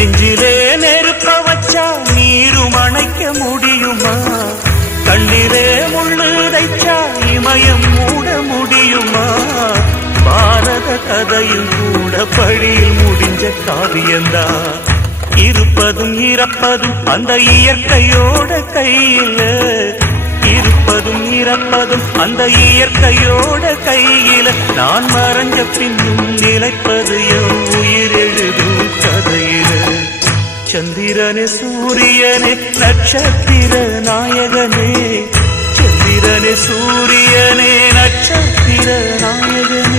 நெஞ்சிலே நெருப்ப வச்சா நீரும் அணைக்க முடியுமா? கண்ணிலே முள்ளு தைச்சா இமயம் மூட முடியுமா? பாரத கதையும் கூட பழியில் முடிஞ்ச காவியந்தான். இருப்பதும் இறப்பதும் அந்த இயற்கையோட கையில, இருப்பதும் இறப்பதும் அந்த இயற்கையோட கையில. நான் மறைஞ்ச பின்னும் நிலைப்பது என் உயிர் எழுதும் கதையில. சந்திரனே சூரியனே நட்சத்திர நாயகனே, சந்திரனே சூரியனே நட்சத்திர நாயகனே.